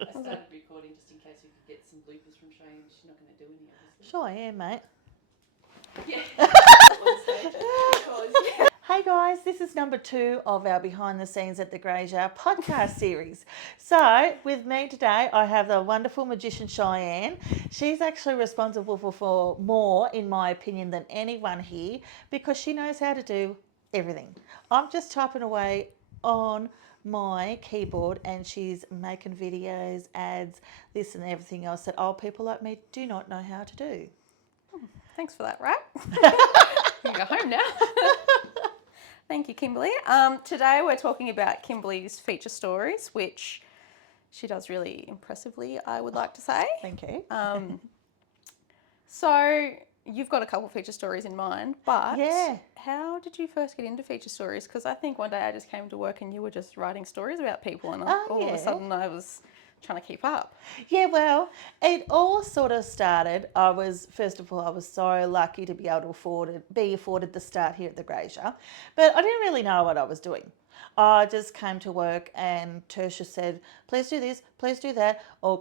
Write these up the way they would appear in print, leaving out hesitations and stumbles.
I started recording just in case we could get some bloopers from Cheyenne. She's not going to do any, obviously. Sure, yeah, mate. Yeah. On stage because, yeah. Hey guys, this is number 2 of our Behind the Scenes at the Grazier podcast series. So, with me today, I have the wonderful magician Cheyenne. She's actually responsible for more, in my opinion, than anyone here because she knows how to do everything. I'm just typing away on my keyboard and she's making videos, ads, this and everything else that old people like me do not know how to do. Thanks for that rap. You can go home now. Thank you, Kimberly. Today we're talking about Kimberly's feature stories, which she does really impressively, I would like to say. Thank you. So you've got a couple of feature stories in mind, but Yeah. how did you first get into feature stories? Because I think one day I just came to work and you were just writing stories about people and all of yeah. a sudden I was trying to keep up. Yeah, well, it all sort of started. First of all, I was so lucky to be able to be afforded the start here at the Grazier, but I didn't really know what I was doing. I just came to work and Tertia said, please do this, please do that. Or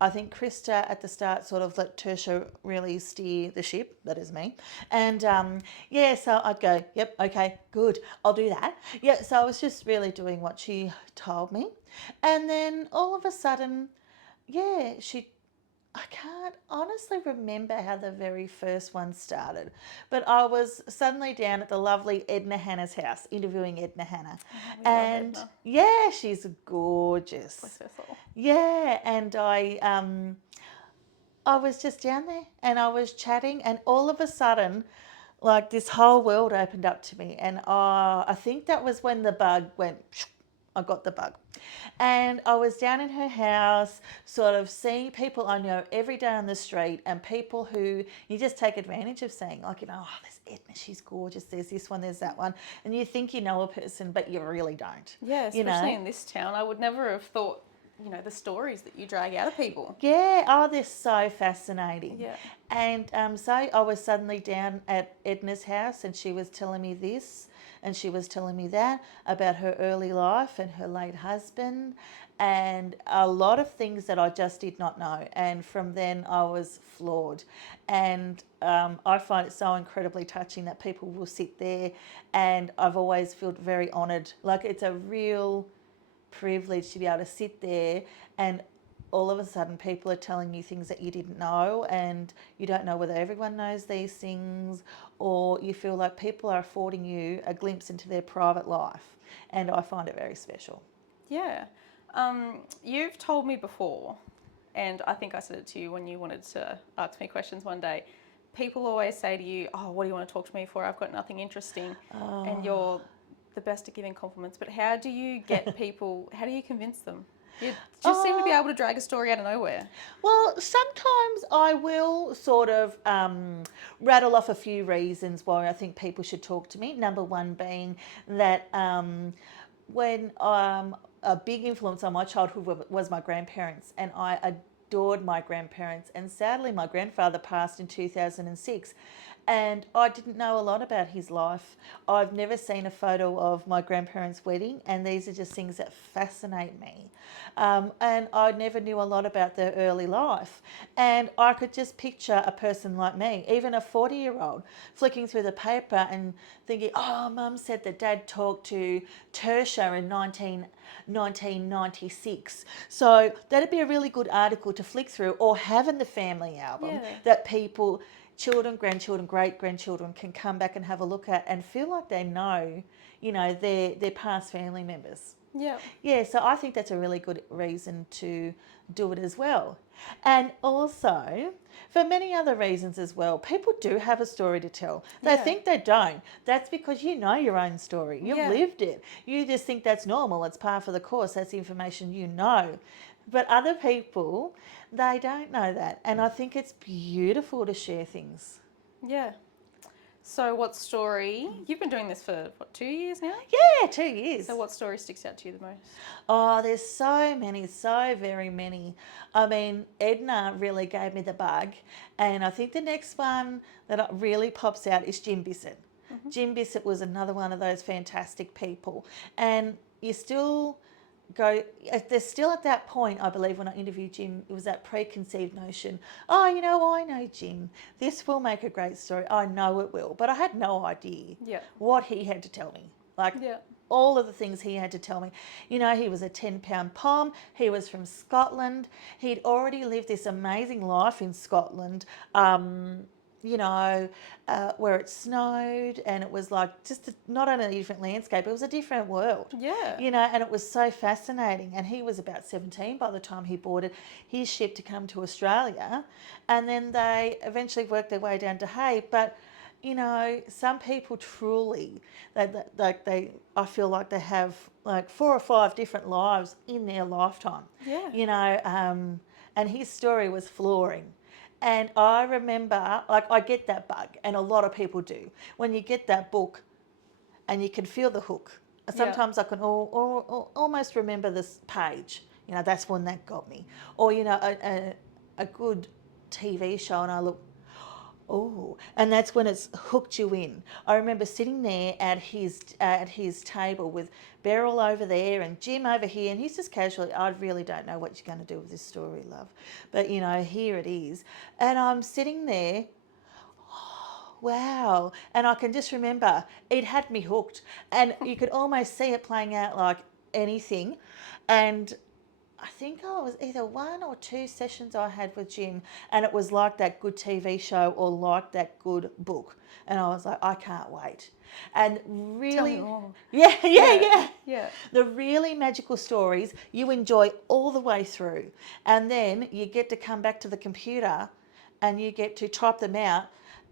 I think Krista at the start sort of let Tertia really steer the ship, that is me. And so I'd go, yep, okay, good, I'll do that. Yeah, so I was just really doing what she told me. And then all of a sudden, yeah, I can't honestly remember how the very first one started, but I was suddenly down at the lovely Edna Hanna's house interviewing Edna Hanna. We love And Edna. yeah, she's gorgeous. Bless her soul. Yeah, and I was just down there and I was chatting and all of a sudden like this whole world opened up to me and I think that was when the bug went. I got the bug. And I was down in her house, sort of seeing people I know every day on the street and people who you just take advantage of seeing, like, oh, there's Edna, she's gorgeous, there's this one, there's that one. And you think you know a person, but you really don't. Yeah, especially in this town. I would never have thought, the stories that you drag out of people. Yeah, oh, they're so fascinating. Yeah. And so I was suddenly down at Edna's house and she was telling me this and she was telling me that about her early life and her late husband and a lot of things that I just did not know. And from then I was floored. And I find it so incredibly touching that people will sit there and I've always felt very honoured. Like it's a real privilege to be able to sit there and all of a sudden people are telling you things that you didn't know and you don't know whether everyone knows these things or you feel like people are affording you a glimpse into their private life and I find it very special. Yeah. You've told me before, and I think I said it to you when you wanted to ask me questions one day, people always say to you, oh, what do you want to talk to me for? I've got nothing interesting. And you're the best at giving compliments. But how do you get people, how do you convince them? You just seem to be able to drag a story out of nowhere. Well, sometimes I will sort of rattle off a few reasons why I think people should talk to me. Number one being that when a big influence on my childhood was my grandparents, and I adored my grandparents. And sadly, my grandfather passed in 2006. And I didn't know a lot about his life. I've never seen a photo of my grandparents' wedding, and these are just things that fascinate me. And I never knew a lot about their early life. And I could just picture a person like me, even a 40-year-old, flicking through the paper and thinking, oh, Mum said that Dad talked to Tertia in 1996. So that'd be a really good article to flick through or have in the family album that people, children, grandchildren, great-grandchildren can come back and have a look at and feel like they know, their past family members. Yeah. Yeah, so I think that's a really good reason to do it as well. And also, for many other reasons as well, people do have a story to tell. They think they don't. That's because you know your own story. You've lived it. You just think that's normal. It's par for the course. That's the information you know. But other people, they don't know that. And I think it's beautiful to share things. Yeah. So what story, you've been doing this for, 2 years now? Yeah, 2 years. So what story sticks out to you the most? Oh, there's so many, so very many. I mean, Edna really gave me the bug. And I think the next one that really pops out is Jim Bissett. Jim Bissett was another one of those fantastic people. And you still go, there's still at that point, I believe, when I interviewed Jim, it was that preconceived notion, oh, I know Jim, this will make a great story. I know it will. But I had no idea what he had to tell me. Like, all of the things he had to tell me. He was a 10-pound pom. He was from Scotland. He'd already lived this amazing life in Scotland. Where it snowed and it was like just not only a different landscape, it was a different world. Yeah. And it was so fascinating. And he was about 17 by the time he boarded his ship to come to Australia. And then they eventually worked their way down to Hay. But, some people truly, I feel like they have like 4 or 5 different lives in their lifetime. Yeah. And his story was flooring. And I remember, like, I get that bug, and a lot of people do. When you get that book and you can feel the hook, sometimes I can almost remember this page. That's when that got me. Or, a good TV show, and I look, and that's when it's hooked you in. I remember sitting there at his table with Beryl over there and Jim over here, and he's just casually, I really don't know what you're going to do with this story, love. But, here it is. And I'm sitting there, wow. And I can just remember it had me hooked. And you could almost see it playing out like anything. And I think it was either 1 or 2 sessions I had with Jim, and it was like that good TV show or like that good book. And I was like, I can't wait. And really, tell me more. Yeah. The really magical stories you enjoy all the way through. And then you get to come back to the computer and you get to type them out.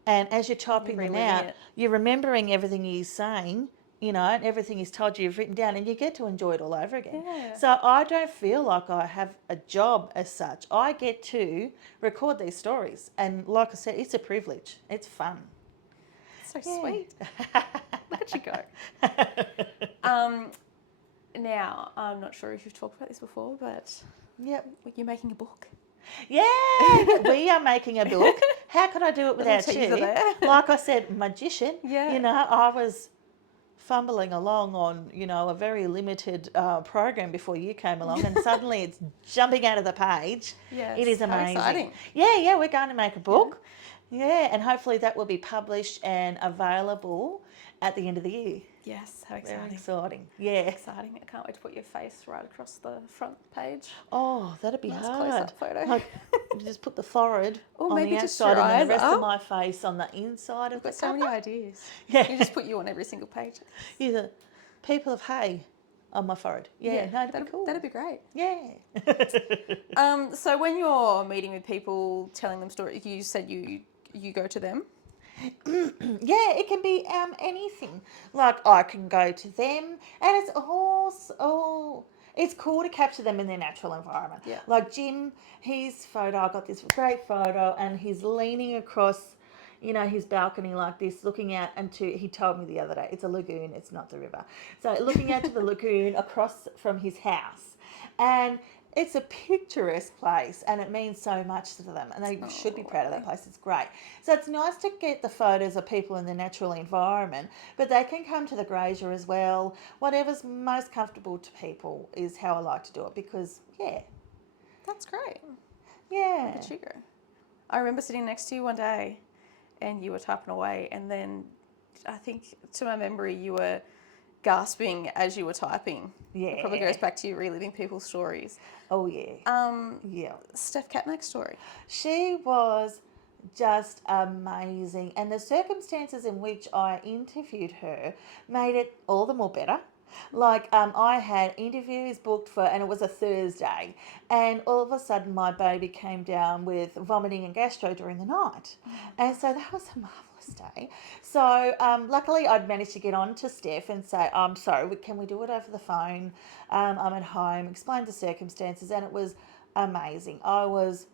And as you're typing them out, you're remembering everything he's saying, and everything he's told you've written down, and you get to enjoy it all over again. Yeah. So I don't feel like I have a job as such. I get to record these stories. And like I said, it's a privilege. It's fun. So sweet. Look at you go. Now, I'm not sure if you've talked about this before, but you're making a book. Yeah, we are making a book. How could I do it without you? Like I said, magician. Yeah. I was fumbling along on, a very limited program before you came along, and suddenly it's jumping out of the page. Yes, it is amazing. How exciting. Yeah, we're going to make a book. Yeah, and hopefully that will be published and available at the end of the year. Yes, how exciting. Very exciting. Yeah. Exciting. I can't wait to put your face right across the front page. Oh, that'd be nice hard. Close-up photo. Like, you just put the forehead on maybe the just outside your and the eyes rest up. of my face on the inside of the I've got so many ideas. Yeah. You just put you on every single page. Yeah, the people of Hay on my forehead. Yeah, no, that'd be cool. That'd be great. Yeah. So when you're meeting with people, telling them stories, you said you go to them? Yeah, it can be anything. Like, I can go to them, and it's all it's cool to capture them in their natural environment. Yeah. Like Jim, his photo, I got this great photo, and he's leaning across, his balcony like this, looking out he told me the other day, it's a lagoon, it's not the river. So looking out to the lagoon across from his house. And it's a picturesque place, and it means so much to them, and they should be proud of that place. It's great. So it's nice to get the photos of people in their natural environment, but they can come to the Grazier as well. Whatever's most comfortable to people is how I like to do it, because, That's great. Yeah. Look at you go. I remember sitting next to you one day, and you were typing away, and then I think, to my memory, you were gasping as you were typing. Yeah. It probably goes back to you reliving people's stories. Oh, yeah. Yeah. Steph Katnack's story. She was just amazing, and the circumstances in which I interviewed her made it all the more better. Like, I had interviews booked and it was a Thursday, and all of a sudden my baby came down with vomiting and gastro during the night. And so that was a marvellous day. So luckily I'd managed to get on to Steph and say, I'm sorry, can we do it over the phone? I'm at home, explained the circumstances, and it was amazing. I was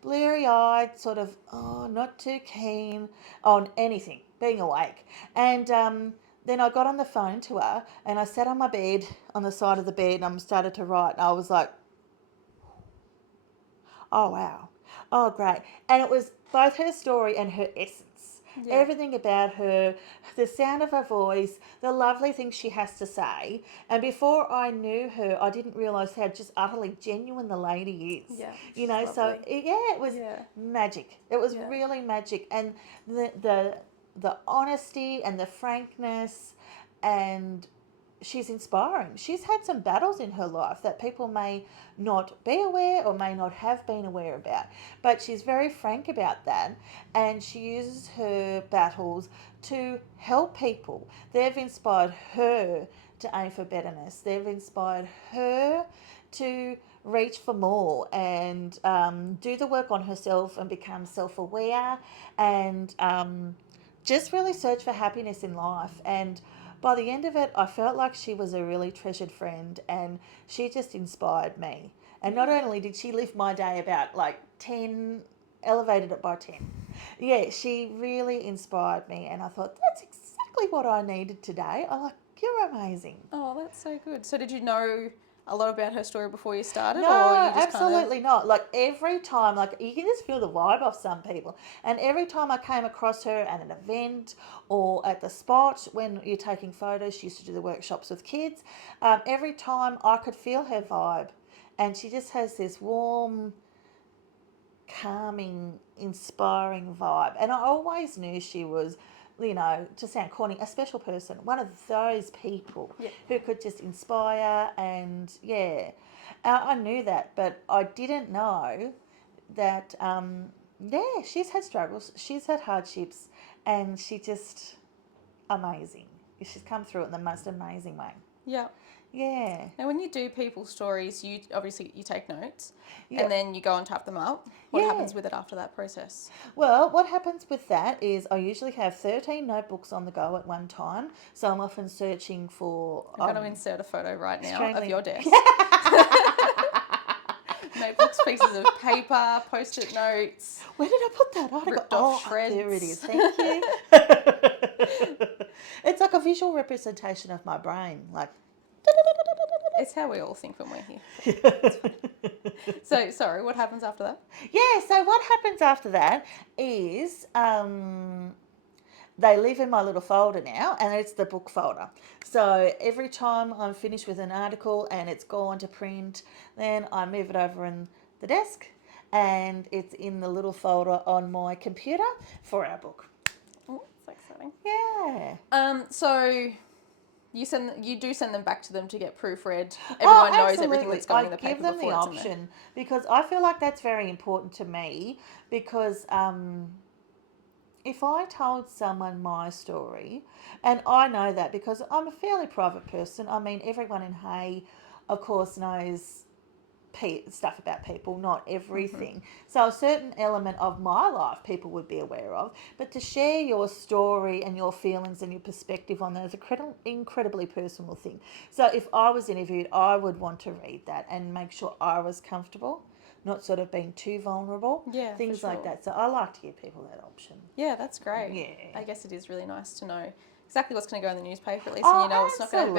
bleary-eyed, sort of, not too keen on anything, being awake. And then I got on the phone to her, and I sat on my bed, on the side of the bed, and I started to write, and I was like, oh, wow. Oh, great. And it was both her story and her essence. Yeah. Everything about her, the sound of her voice, the lovely things she has to say. And before I knew her, I didn't realise how just utterly genuine the lady is. Yeah, You she's know, so lovely. it was Yeah. magic. It was Yeah. really magic. And the honesty and the frankness, and she's inspiring. She's had some battles in her life that people may not be aware or may not have been aware about, but she's very frank about that, and she uses her battles to help people. They've inspired her to aim for betterness. They've inspired her to reach for more and do the work on herself and become self-aware and just really search for happiness in life. And by the end of it, I felt like she was a really treasured friend, and she just inspired me. And not only did she lift my day about like 10, elevated it by 10. Yeah, she really inspired me, and I thought, that's exactly what I needed today. I'm like, you're amazing. Oh, that's so good. So did you know a lot about her story before you started? No, or you just absolutely not. Like every time, like you can just feel the vibe of some people. And every time I came across her at an event or at the spot when you're taking photos, she used to do the workshops with kids. Every time I could feel her vibe. And she just has this warm, calming, inspiring vibe. And I always knew she was, you know, to sound corny, a special person, one of those people who could just inspire. And yeah, I knew that, but I didn't know that, she's had struggles, she's had hardships, and she just amazing. She's come through it in the most amazing way. Yeah. Yeah. Now, when you do people's stories, you obviously you take notes, Yep. and then you go and type them up. What Yeah. happens with it after that process? Well, what happens with that is I usually have 13 notebooks on the go at one time. So I'm often searching for... I'm going to insert a photo right now of extremely- your desk. Notebooks, pieces of paper, post-it notes. Where did I put that? I Ripped got, off there it shreds. is. Thank you. It's like a visual representation of my brain. Like... It's how we all think when we're here. So, sorry, what happens after that? Yeah, so what happens after that is they live in my little folder now, and it's the book folder. So every time I'm finished with an article and it's gone to print, then I move it over in the desk, and it's in the little folder on my computer for our book. Oh, that's exciting. Yeah. So you do send them back to them to get proofread. Everyone knows everything that's going in the paper I give them the before it's in there. option because I feel like that's very important to me, because if I told someone my story, and I know that because I'm a fairly private person, I mean, everyone in Hay, of course, knows stuff about people, not everything. So a certain element of my life people would be aware of, but to share your story and your feelings and your perspective on that is an incredibly personal thing. So if I was interviewed, I would want to read that and make sure I was comfortable, not sort of being too vulnerable. Yeah, for things like sure. that. So I like to give people that option. Yeah, that's great. Yeah. I guess it is really nice to know exactly what's going to go in the newspaper, at least, and you know it's not going to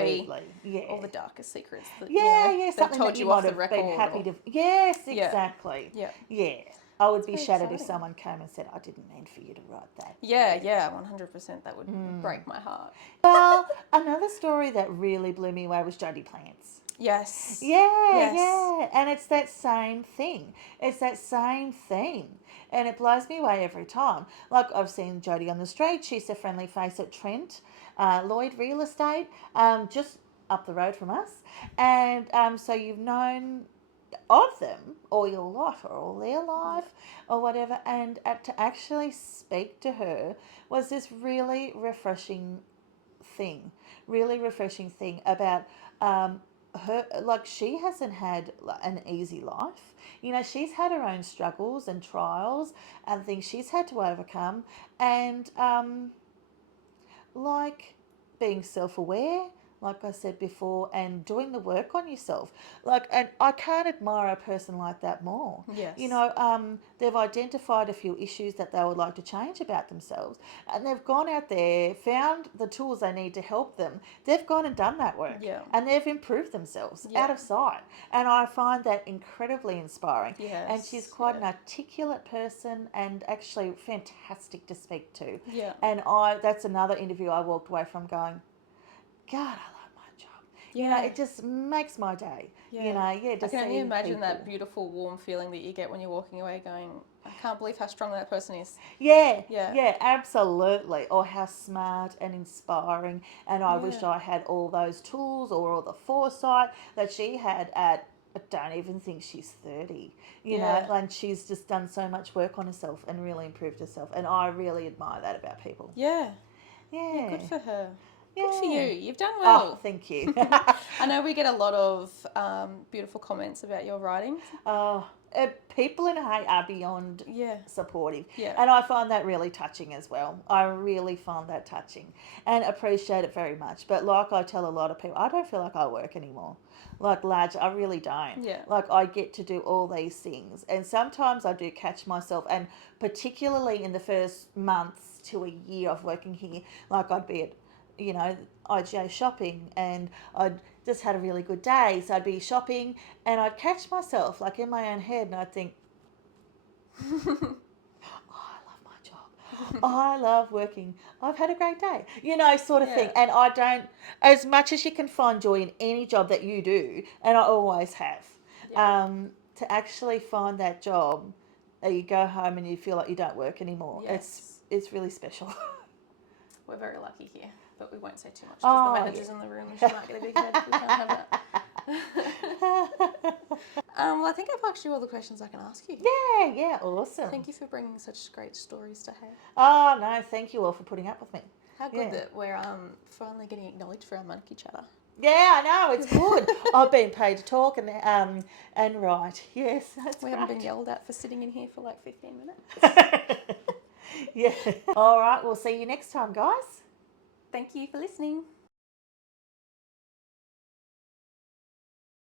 be all the darkest secrets that they've something told that you you off might the have record. been happy to. Yes, Yeah. exactly. Yeah. Yeah. I would be very shattered if exciting. someone came and said, I didn't mean for you to write that. Yeah, 100%. That would break my heart. Well, another story that really blew me away was Jodie Plants. Yes. Yeah, Yes. yeah. And it's that same thing. It's that same theme. And it blows me away every time. Like, I've seen Jodie on the street. She's a friendly face at Trent Lloyd Real Estate, just up the road from us. And so you've known of them all your life or all their life or whatever. And to actually speak to her was this really refreshing thing about her. Like, she hasn't had an easy life. You know, she's had her own struggles and trials and things she's had to overcome, and like being self-aware, like I said before, and doing the work on yourself. Like, and I can't admire a person like that more. Yes. You know, they've identified a few issues that they would like to change about themselves, and they've gone out there, found the tools they need to help them. They've gone and done that work, Yeah. and they've improved themselves out of sight. And I find that incredibly inspiring. Yes. And she's quite an articulate person, and actually fantastic to speak to. Yeah. And that's another interview I walked away from going, God, I love my job. Yeah. You know, it just makes my day. Yeah. You know, I just can only seeing imagine people. that beautiful, warm feeling that you get when you're walking away going, I can't believe how strong that person is. Yeah, Yeah. yeah, absolutely. Or how smart and inspiring. And I wish I had all those tools or all the foresight that she had at, I don't even think she's 30, you know, and she's just done so much work on herself and really improved herself. And I really admire that about people. Yeah. Yeah. Yeah, good for her. Yeah. Good for you. You've done well. Oh, thank you. I know we get a lot of beautiful comments about your writing. People in hate are beyond supportive. Yeah. And I find that really touching as well. I really find that touching and appreciate it very much. But like I tell a lot of people, I don't feel like I work anymore. Like, large, I really don't. Yeah. Like, I get to do all these things. And sometimes I do catch myself, and particularly in the first months to a year of working here, like I'd be at, you know, IGA shopping, and I'd just had a really good day. So I'd be shopping and I'd catch myself like in my own head, and I'd think, oh, I love my job. I love working. I've had a great day, you know, sort of thing. And I don't, as much as you can find joy in any job that you do, and I always have, to actually find that job that you go home and you feel like you don't work anymore. Yes. It's really special. We're very lucky here, but we won't say too much because the manager's in the room and she might get a big head if we can't have that. Well, I think I've asked you all the questions I can ask you. Yeah, awesome. Thank you for bringing such great stories to have. Oh, no, thank you all for putting up with me. How good that we're finally getting acknowledged for our monkey chatter. Yeah, I know, it's good. I've been paid to talk and write. Yes, that's We great. haven't been yelled at for sitting in here for like 15 minutes. Yeah. All right, we'll see you next time, guys. Thank you for listening.